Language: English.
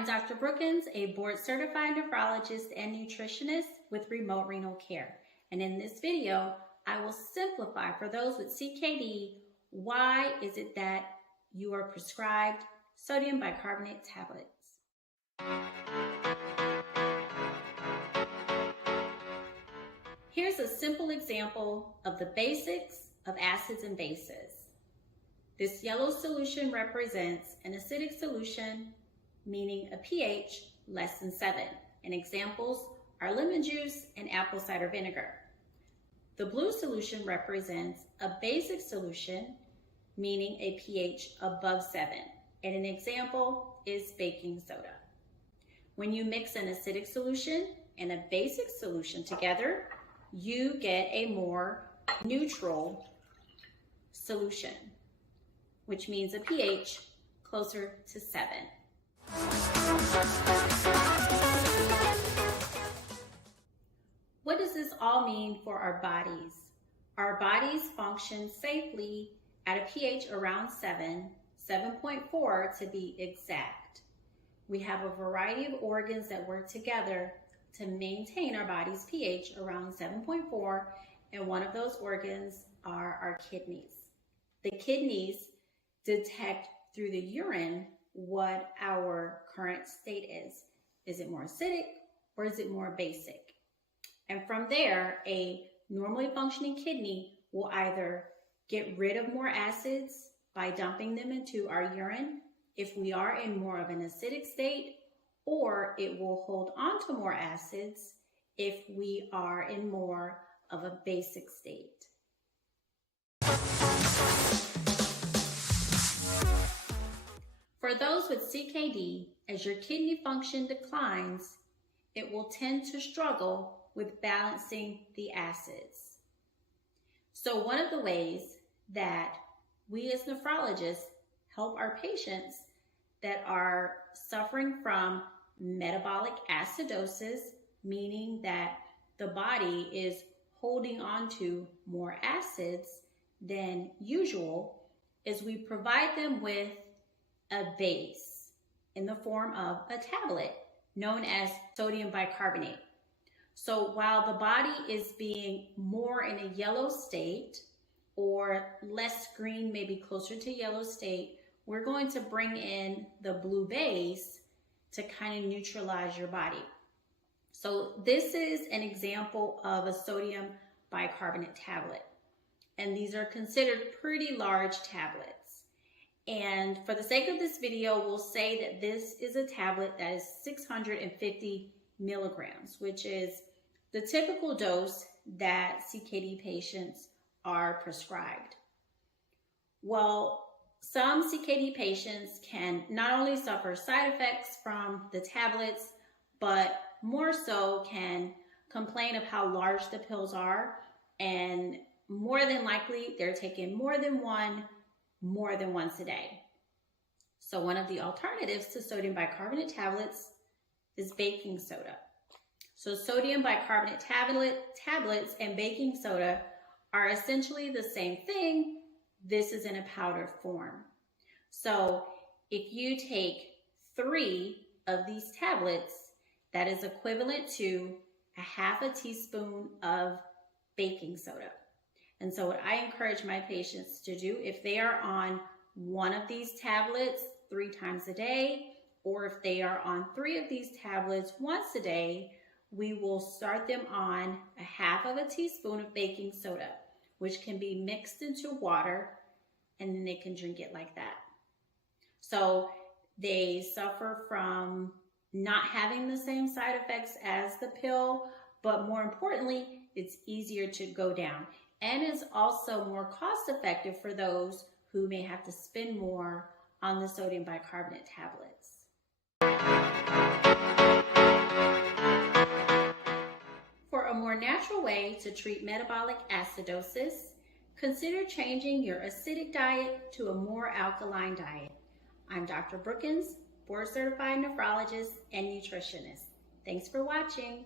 I'm Dr. Brookins, a board-certified nephrologist and nutritionist with Remote Renal Care. And in this video, I will simplify for those with CKD, why is it that you are prescribed sodium bicarbonate tablets. Here's a simple example of the basics of acids and bases. This yellow solution represents an acidic solution, meaning a pH less than 7. And examples are lemon juice and apple cider vinegar. The blue solution represents a basic solution, meaning a pH above 7. And an example is baking soda. When you mix an acidic solution and a basic solution together, you get a more neutral solution, which means a pH closer to 7. What does this all mean for our bodies? Our bodies function safely at a pH around 7, 7.4 to be exact. We have a variety of organs that work together to maintain our body's pH around 7.4, and one of those organs are our kidneys. The kidneys detect through the urine what our current state is. Is it more acidic or is it more basic? And from there, a normally functioning kidney will either get rid of more acids by dumping them into our urine if we are in more of an acidic state, or it will hold on to more acids if we are in more of a basic state. For those with CKD, as your kidney function declines, it will tend to struggle with balancing the acids. So one of the ways that we as nephrologists help our patients that are suffering from metabolic acidosis, meaning that the body is holding on to more acids than usual, is we provide them with a base in the form of a tablet known as sodium bicarbonate. So while the body is being more in a yellow state or less green, maybe closer to yellow state, we're going to bring in the blue base to kind of neutralize your body. So this is an example of a sodium bicarbonate tablet. And these are considered pretty large tablets. And for the sake of this video, we'll say that this is a tablet that is 650 milligrams, which is the typical dose that CKD patients are prescribed. Well, some CKD patients can not only suffer side effects from the tablets, but more so can complain of how large the pills are, and more than likely they're taking more than once a day. So one of the alternatives to sodium bicarbonate tablets is baking soda. So sodium bicarbonate tablets and baking soda are essentially the same thing. This is in a powder form. So if you take 3 of these tablets, that is equivalent to a half a teaspoon of baking soda. And so what I encourage my patients to do, if they are on one of these tablets 3 times a day, or if they are on 3 of these tablets once a day, we will start them on a half of a teaspoon of baking soda, which can be mixed into water, and then they can drink it like that. So they suffer from not having the same side effects as the pill, but more importantly, it's easier to go down, and is also more cost effective for those who may have to spend more on the sodium bicarbonate tablets. For a more natural way to treat metabolic acidosis, consider changing your acidic diet to a more alkaline diet. I'm Dr. Brookins, board-certified nephrologist and nutritionist. Thanks for watching.